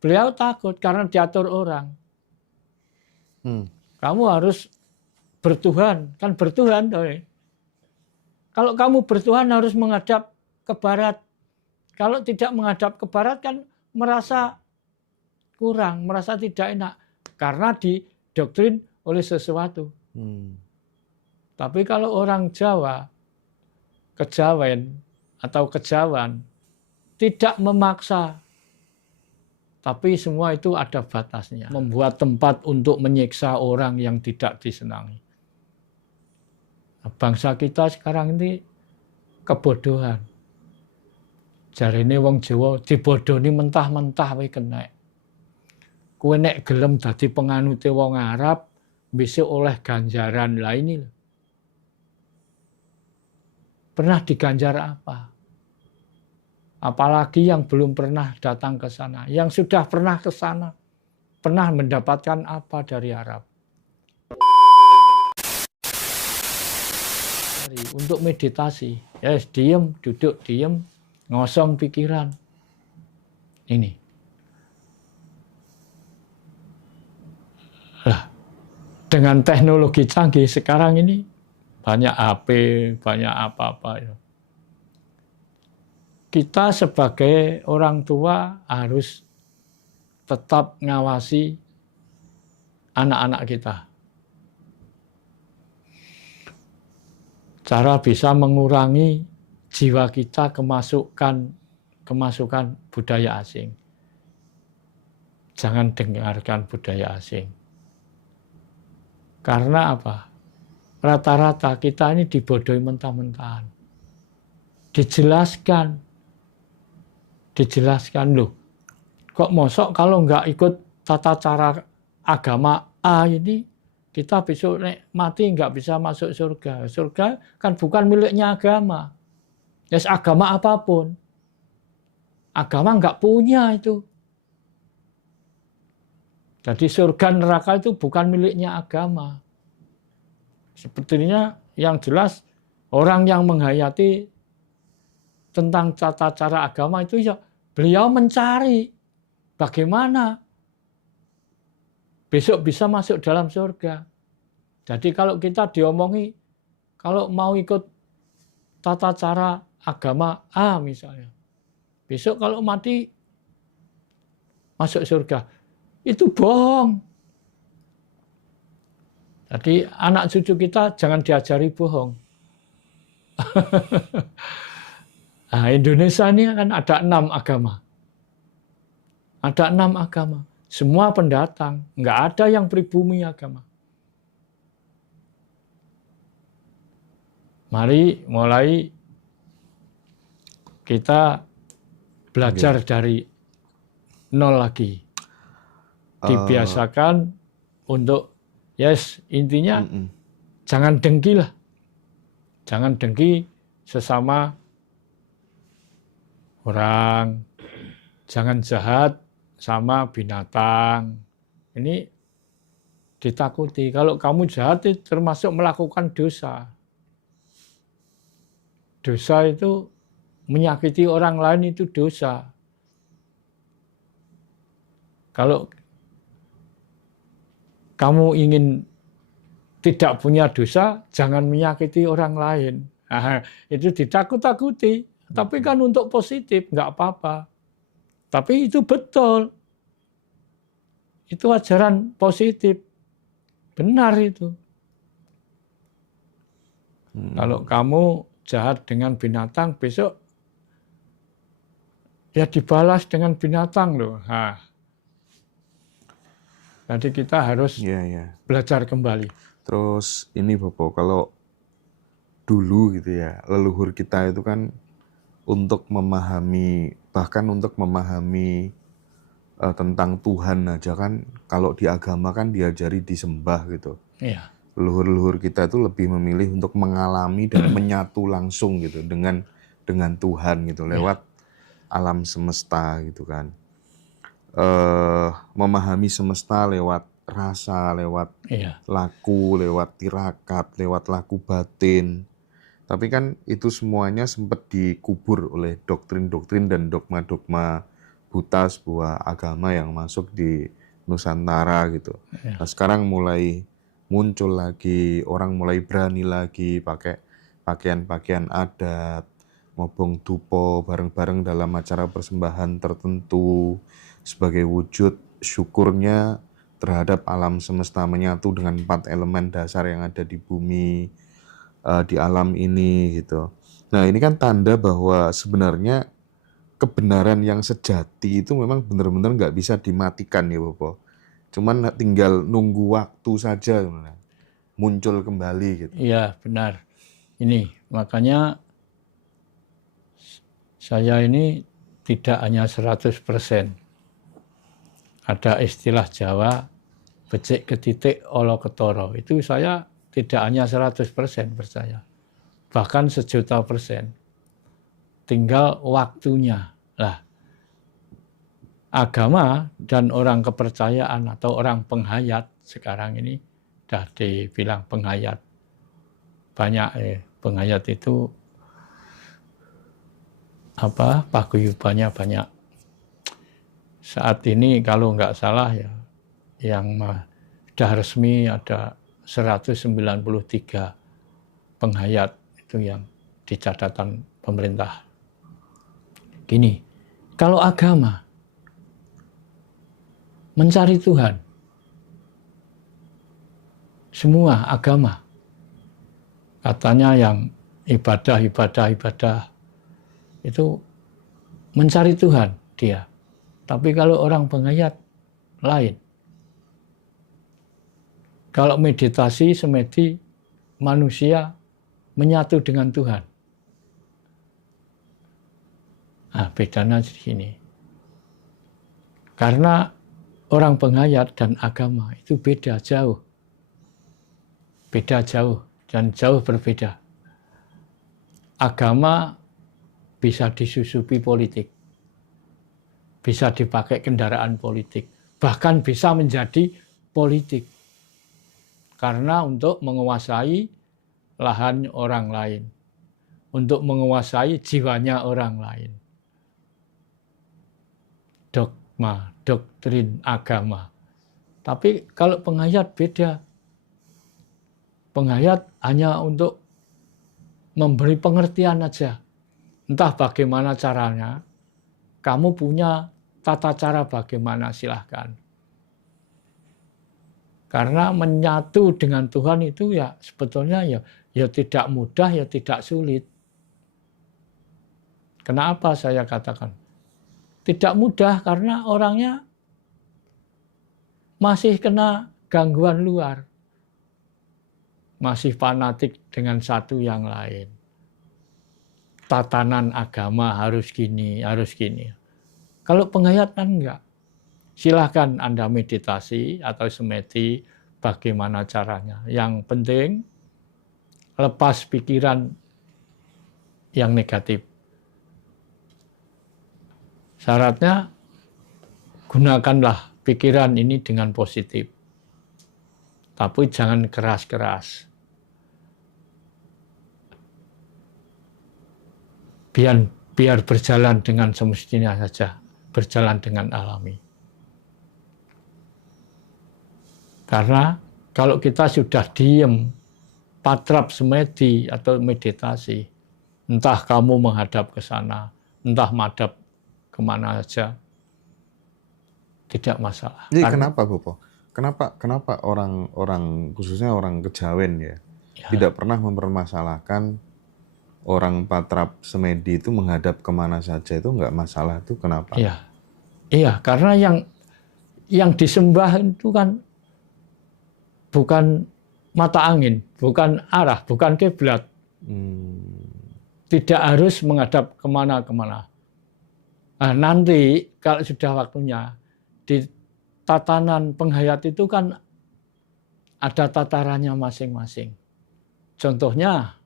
Beliau takut karena diatur orang. Kamu harus bertuhan, kan bertuhan. Kalau kamu bertuhan harus menghadap ke barat. Kalau tidak menghadap ke barat kan merasa kurang, merasa tidak enak. Karena didoktrin oleh sesuatu. Tapi kalau orang Jawa, kejawen atau kejawan, tidak memaksa. Tapi semua itu ada batasnya. Membuat tempat untuk menyiksa orang yang tidak disenangi. Bangsa kita sekarang ini kebodohan. Jarine wong Jawa dibodoni mentah-mentah wae kena. Kowe nek gelem dadi penganute wong Arab, besok oleh ganjaran. Lah ini loh. Pernah diganjar apa? Apalagi yang belum pernah datang ke sana. Yang sudah pernah ke sana, pernah mendapatkan apa dari Arab? Untuk meditasi, ya diem, duduk diem, ngosong pikiran. Ini. Lah, dengan teknologi canggih sekarang ini banyak HP, banyak apa-apa. Ya. Kita sebagai orang tua harus tetap ngawasi anak-anak kita. Cara bisa mengurangi jiwa kita kemasukan budaya asing. Jangan dengarkan budaya asing. Karena apa? Rata-rata kita ini dibodohi mentah-mentahan. Dijelaskan loh. Kok mosok kalau nggak ikut tata cara agama A ini, kita besok mati nggak bisa masuk surga. Surga kan bukan miliknya agama. Ya agama apapun. Agama nggak punya itu. Jadi surga neraka itu bukan miliknya agama. Sepertinya yang jelas orang yang menghayati tentang tata cara agama itu ya beliau mencari bagaimana besok bisa masuk dalam surga. Jadi kalau kita diomongi, kalau mau ikut tata cara agama A misalnya, besok kalau mati masuk surga, itu bohong. Jadi anak cucu kita jangan diajari bohong. Nah, Indonesia ini kan ada 6 agama. Ada 6 agama. Semua pendatang, nggak ada yang pribumi agama. Mari mulai kita belajar dari nol lagi. Dibiasakan untuk, intinya jangan dengki lah. Jangan dengki sesama orang. Jangan jahat sama binatang. Ini ditakuti. Kalau kamu jahat itu termasuk melakukan dosa. Dosa itu menyakiti orang lain itu dosa. Kalau kamu ingin tidak punya dosa, jangan menyakiti orang lain. Nah, itu ditakut-takuti. Tapi kan untuk positif, nggak apa-apa. Tapi itu betul. Itu ajaran positif. Benar itu. Kalau kamu jahat dengan binatang, besok ya dibalas dengan binatang loh. Nah, jadi kita harus belajar kembali. Terus ini Bopo, kalau dulu gitu ya, leluhur kita itu kan untuk memahami, bahkan untuk memahami tentang Tuhan aja kan, kalau di agama kan diajari disembah gitu. Iya. Leluhur-leluhur kita itu lebih memilih untuk mengalami dan menyatu langsung gitu dengan Tuhan gitu, lewat alam semesta gitu kan. Memahami semesta lewat rasa, lewat laku, lewat tirakat, lewat laku batin. Tapi kan itu semuanya sempat dikubur oleh doktrin-doktrin dan dogma-dogma buta sebuah agama yang masuk di Nusantara gitu. Ya. Nah, sekarang mulai muncul lagi, orang mulai berani lagi pakai pakaian-pakaian adat, ngobong dupo bareng-bareng dalam acara persembahan tertentu sebagai wujud syukurnya terhadap alam semesta, menyatu dengan 4 elemen dasar yang ada di bumi, di alam ini gitu. Nah, ini kan tanda bahwa sebenarnya kebenaran yang sejati itu memang benar-benar nggak bisa dimatikan ya Bopo. Cuman tinggal nunggu waktu saja muncul kembali gitu. Iya, benar. Ini makanya saya ini tidak hanya 100%. Ada istilah Jawa, becik ketitik olo ketoro. Itu saya tidak hanya 100% percaya. Bahkan 1.000.000%. Tinggal waktunya. Lah, agama dan orang kepercayaan atau orang penghayat sekarang ini sudah dibilang penghayat. Banyak penghayat itu paguyubannya banyak. Saat ini kalau nggak salah ya, yang sudah resmi ada 193 penghayat itu yang di catatan pemerintah. Gini, kalau agama mencari Tuhan, semua agama katanya yang ibadah itu mencari Tuhan dia. Tapi kalau orang penghayat lain. Kalau meditasi semedi manusia menyatu dengan Tuhan. Nah, bedanya di sini. Karena orang penghayat dan agama itu beda jauh. Beda jauh dan jauh berbeda. Agama bisa disusupi politik. Bisa dipakai kendaraan politik. Bahkan bisa menjadi politik. Karena untuk menguasai lahan orang lain. Untuk menguasai jiwanya orang lain. Dogma, doktrin agama. Tapi kalau penghayat beda. Penghayat hanya untuk memberi pengertian aja. Entah bagaimana caranya. Kamu punya tata cara bagaimana, silahkan. Karena menyatu dengan Tuhan itu ya sebetulnya ya tidak mudah, ya tidak sulit. Kenapa saya katakan? Tidak mudah karena orangnya masih kena gangguan luar. Masih fanatik dengan satu yang lain. Tatanan agama harus gini, harus gini. Kalau penghayat kan enggak. Silahkan Anda meditasi atau semedi bagaimana caranya. Yang penting lepas pikiran yang negatif. Syaratnya gunakanlah pikiran ini dengan positif. Tapi jangan keras-keras. Biar berjalan dengan semestinya saja. Berjalan dengan alami. Karena kalau kita sudah diem, patrap semedi atau meditasi, entah kamu menghadap ke sana, entah madhab kemana saja, tidak masalah. Jadi kenapa Bopo? Kenapa orang khususnya orang kejawen ya tidak pernah mempermasalahkan orang patrap semedi itu menghadap kemana saja itu nggak masalah, itu kenapa? Iya, karena yang disembah itu kan bukan mata angin, bukan arah, bukan kiblat. Tidak harus menghadap kemana-kemana. Nah, nanti kalau sudah waktunya, di tatanan penghayat itu kan ada tatarannya masing-masing. Contohnya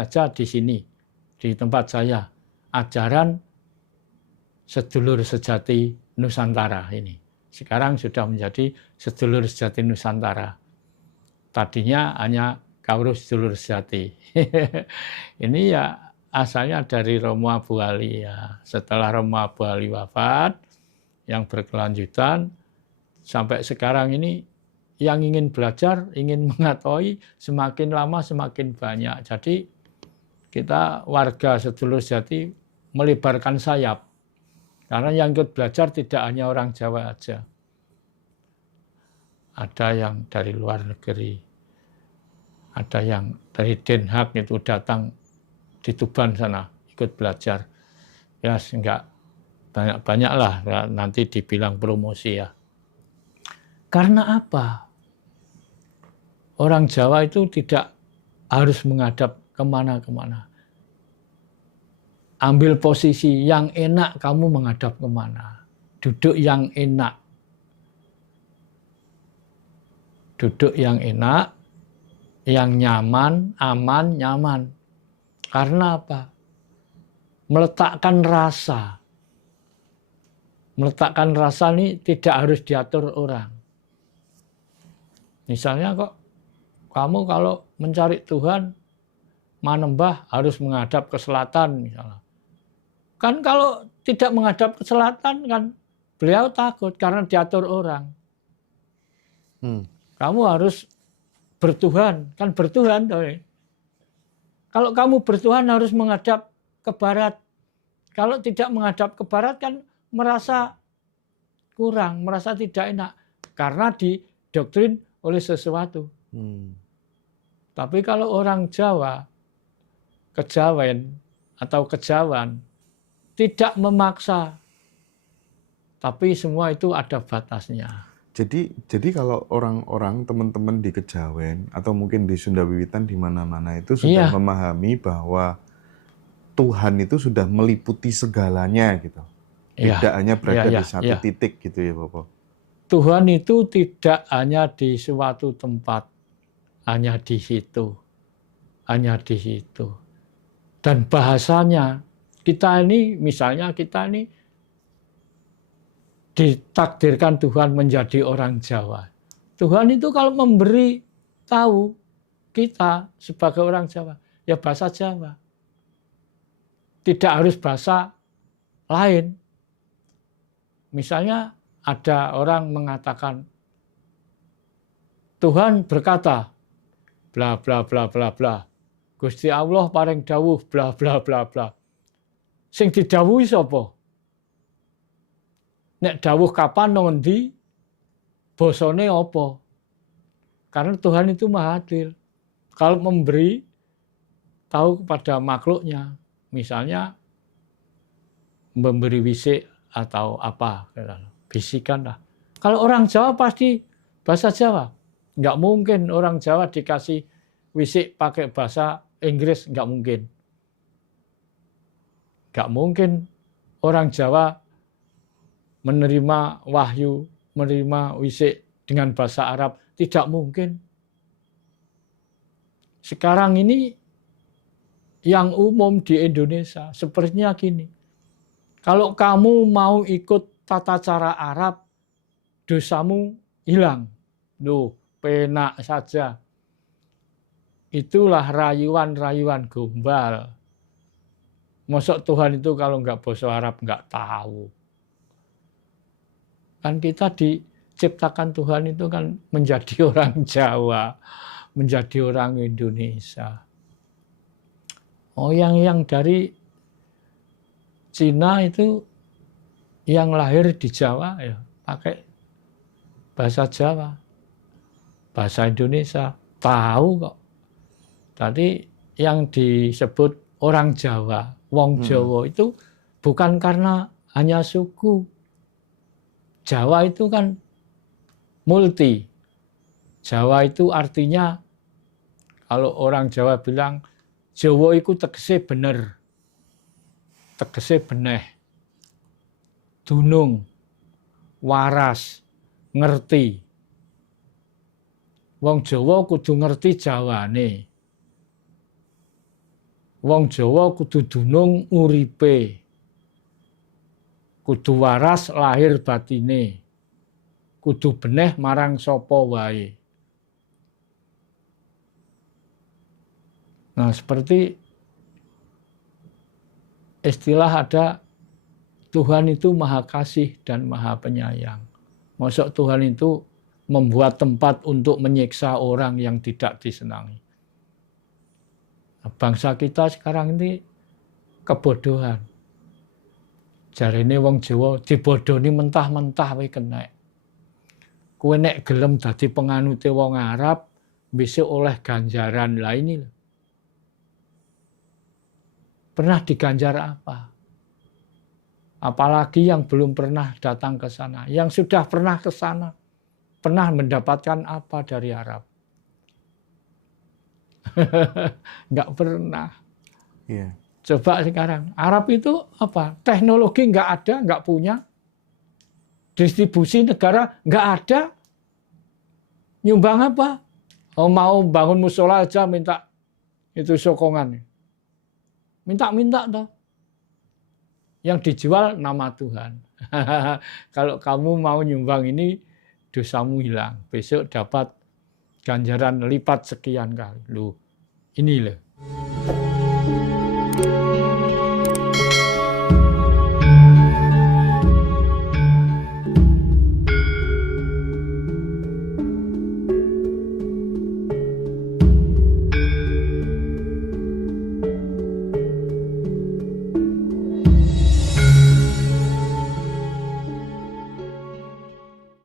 aja di sini, di tempat saya, ajaran sedulur sejati Nusantara ini. Sekarang sudah menjadi sedulur sejati Nusantara. Tadinya hanya Kaurus sedulur sejati. Ini ya asalnya dari Romo Abu Ali ya. Setelah Romo Abu Ali wafat, yang berkelanjutan sampai sekarang ini yang ingin belajar, ingin mengetahui semakin lama semakin banyak. Jadi kita warga sedulur sejati melebarkan sayap. Karena yang ikut belajar tidak hanya orang Jawa aja. Ada yang dari luar negeri. Ada yang dari Den Haag itu datang di Tuban sana ikut belajar. Ya enggak banyak-banyak lah nanti dibilang promosi ya. Karena apa? Orang Jawa itu tidak harus menghadap kemana-kemana. Ambil posisi yang enak, kamu menghadap kemana. Duduk yang enak. Duduk yang enak, yang nyaman, aman, nyaman. Karena apa? Meletakkan rasa. Meletakkan rasa ini tidak harus diatur orang. Misalnya kok kamu kalau mencari Tuhan, manembah harus menghadap ke selatan misalnya. Kan kalau tidak menghadap ke selatan kan beliau takut karena diatur orang. Kamu harus bertuhan, kan bertuhan. Kalau kamu bertuhan harus menghadap ke barat. Kalau tidak menghadap ke barat kan merasa kurang, merasa tidak enak. Karena didoktrin oleh sesuatu. Tapi kalau orang Jawa, kejawen atau kejawan, tidak memaksa. Tapi semua itu ada batasnya. Jadi kalau orang-orang, teman-teman di Kejawen, atau mungkin di Sunda Wiwitan di mana-mana itu sudah memahami bahwa Tuhan itu sudah meliputi segalanya gitu. Tidak hanya berada di satu titik gitu ya Bapak. Tuhan itu tidak hanya di suatu tempat, hanya di situ. Hanya di situ. Dan bahasanya, kita ini misalnya kita ini ditakdirkan Tuhan menjadi orang Jawa. Tuhan itu kalau memberi tahu kita sebagai orang Jawa, ya bahasa Jawa. Tidak harus bahasa lain. Misalnya ada orang mengatakan, Tuhan berkata, bla bla bla bla bla. Gusti Allah paring dawuh bla bla bla bla. Sing didhawuhi sapa? Nek dawuh kapan nang endi? Basane apa? Karena Tuhan itu Maha Adil. Kalau memberi tahu kepada makhluknya, misalnya memberi wisik atau apa, bisikan lah. Kalau orang Jawa pasti bahasa Jawa. Nggak mungkin orang Jawa dikasih wisik pakai bahasa Inggris, nggak mungkin. Nggak mungkin orang Jawa menerima wahyu, menerima wisik dengan bahasa Arab. Tidak mungkin. Sekarang ini yang umum di Indonesia sepertinya gini. Kalau kamu mau ikut tata cara Arab, dosamu hilang. Loh, penak saja. Itulah rayuan-rayuan gombal. Masuk Tuhan itu kalau nggak bahasa Arab nggak tahu. Kan kita diciptakan Tuhan itu kan menjadi orang Jawa, menjadi orang Indonesia. Oh, yang dari Cina itu yang lahir di Jawa ya pakai bahasa Jawa, bahasa Indonesia, tahu kok. Tadi yang disebut orang Jawa, wong Jawa itu bukan karena hanya suku. Jawa itu kan multi. Jawa itu artinya kalau orang Jawa bilang Jawa itu tegese bener. Tegese beneh. Dunung, waras, ngerti. Wong Jawa kudu ngerti Jawane. Wong Jawa kudu dunung uripe. Kudu waras lahir batine. Kudu beneh marang sapa wae. Nah, seperti istilah ada Tuhan itu maha kasih dan maha penyayang. Maksud Tuhan itu membuat tempat untuk menyiksa orang yang tidak disenangi. Bangsa kita sekarang ini kebodohan. Jarine wong Jawa dibodoni mentah-mentah wae kena. Kowe nek gelem dadi penganute wong Arab, besok oleh ganjaran. Lah ini loh. Pernah diganjar apa? Apalagi yang belum pernah datang ke sana. Yang sudah pernah ke sana, pernah mendapatkan apa dari Arab? Enggak pernah. Iya. Coba sekarang, Arab itu apa? Teknologi nggak ada, nggak punya. Distribusi negara nggak ada. Nyumbang apa? Oh, mau bangun musola aja minta itu sokongan. Minta-minta toh. Yang dijual nama Tuhan. Kalau kamu mau nyumbang ini, dosamu hilang. Besok dapat ganjaran lipat sekian kali. Loh, ini loh.